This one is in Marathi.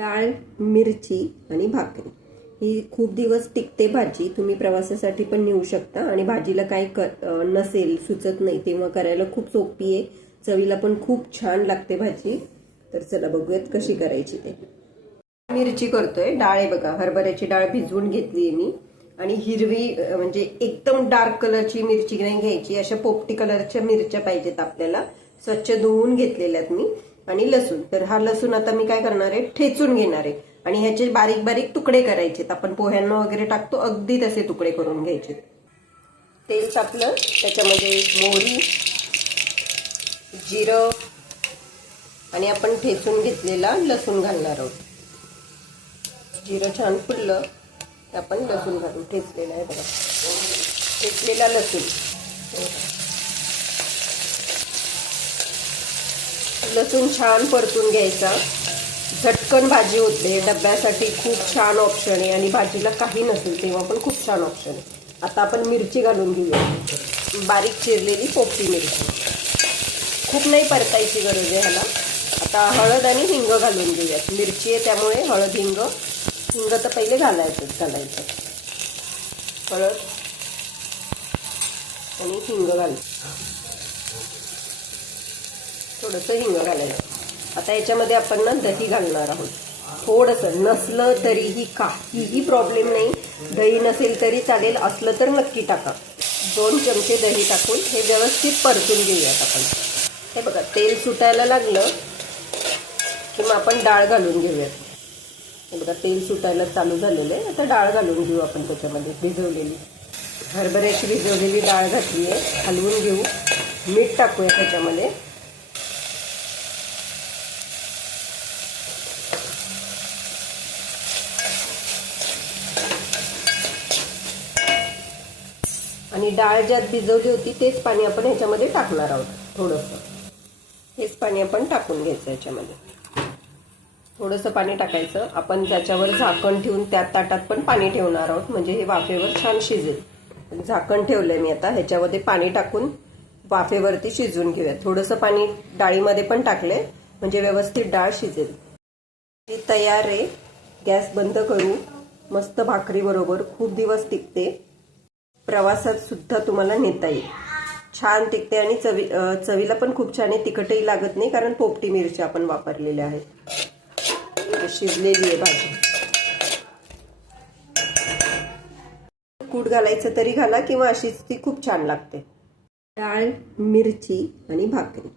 डाळ, मिरची आणि भाकरी ही खूप दिवस टिकते भाजी. तुम्ही प्रवासासाठी पण नेऊ शकता आणि भाजीला काही नसेल, सुचत नाही तेव्हा करायला खूप सोपी आहे. चवीला पण खूप छान लागते भाजी. तर चला बघूयात कशी करायची ते. मिरची करतोय. डाळ आहे बघा, हरभऱ्याची डाळ भिजवून घेतली मी आणि हिरवी म्हणजे एकदम डार्क कलरची मिरची नाही घ्यायची, अशा पोपटी कलरच्या मिरच्या पाहिजेत आपल्याला. स्वच्छ धुवून घेतलेल्यात मी. आणि लसूण, तर हा लसूण आता मी काय करणार आहे, ठेचून घेणार आहे आणि ह्याचे बारीक बारीक तुकडे करायचेत. आपण पोह्यांना वगैरे टाकतो अगदी तसे तुकडे करून घ्यायचे. तेल तापलं, त्याच्यामध्ये मोहरी, जिरं आणि आपण ठेचून घेतलेला लसूण घालणार आहोत. जिरं छान फुललं की आपण लसूण घालून, ठेचलेला आहे बघा, ठेचलेला लसूण. लसूण छान परतून घ्यायचा. झटकन भाजी होते. डब्यासाठी खूप छान ऑप्शन आहे आणि भाजीला काही नसेल तेव्हा पण खूप छान ऑप्शन आहे. आता आपण मिरची घालून घेऊया, बारीक चिरलेली पोपटी मिरची. खूप नाही परतायची गरज आहे ह्याला. आता हळद आणि हिंग घालून घेऊयात. मिरची आहे त्यामुळे हळद, हिंग तर पहिले घालायचं. हळद आणि हिंग घालायचं, थोडंसं हिंग घालायचं. आता याच्यामध्ये आपण ना दही घालणार आहोत. थोडंसं, नसलं तरीही काहीही प्रॉब्लेम नाही. दही नसेल तरी चालेल, असलं तर नक्की टाका. 2 चमचे दही टाकून हे व्यवस्थित परतून घेऊयात आपण. हे बघा, तेल सुटायला लागलं की मग आपण डाळ घालून घेऊयात. हे बघा, तेल सुटायला चालू झालेलं आहे. आता डाळ घालून घेऊ आपण त्याच्यामध्ये. भिजवलेली हरभऱ्याची भिजवलेली डाळ घातली आहे, हलवून घेऊ. मीठ टाकूया त्याच्यामध्ये. आणि डाळ ज्यात भिजवली होती तेच पाणी आपण ह्याच्यामध्ये टाकणार आहोत. थोडंसं हेच पाणी आपण टाकून घ्यायचं ह्याच्यामध्ये. थोडंसं पाणी टाकायचं. आपण त्याच्यावर झाकण ठेवून त्या ताटात पण पाणी ठेवणार आहोत, म्हणजे हे वाफेवर छान शिजेल. झाकण ठेवलंय मी. आता ह्याच्यामध्ये पाणी टाकून वाफेवरती शिजवून घेऊया. थोडंसं पाणी डाळीमध्ये पण टाकलंय म्हणजे व्यवस्थित डाळ शिजेल. ही तयार आहे. गॅस बंद करू. मस्त भाकरी बरोबर खूप दिवस टिकते. प्रवासात सुद्धा तुम्हाला नेता येईल. छान टिकते आणि चवीला पण खूप छान आहे. तिखटही लागत नाही कारण पोपटी मिरची आपण वापरलेल्या आहेत. शिजलेली आहे भाजी. कूट घालायचं तरी घाला किंवा अशीच ती खूप छान लागते. डाळ, मिरची आणि भाकरी.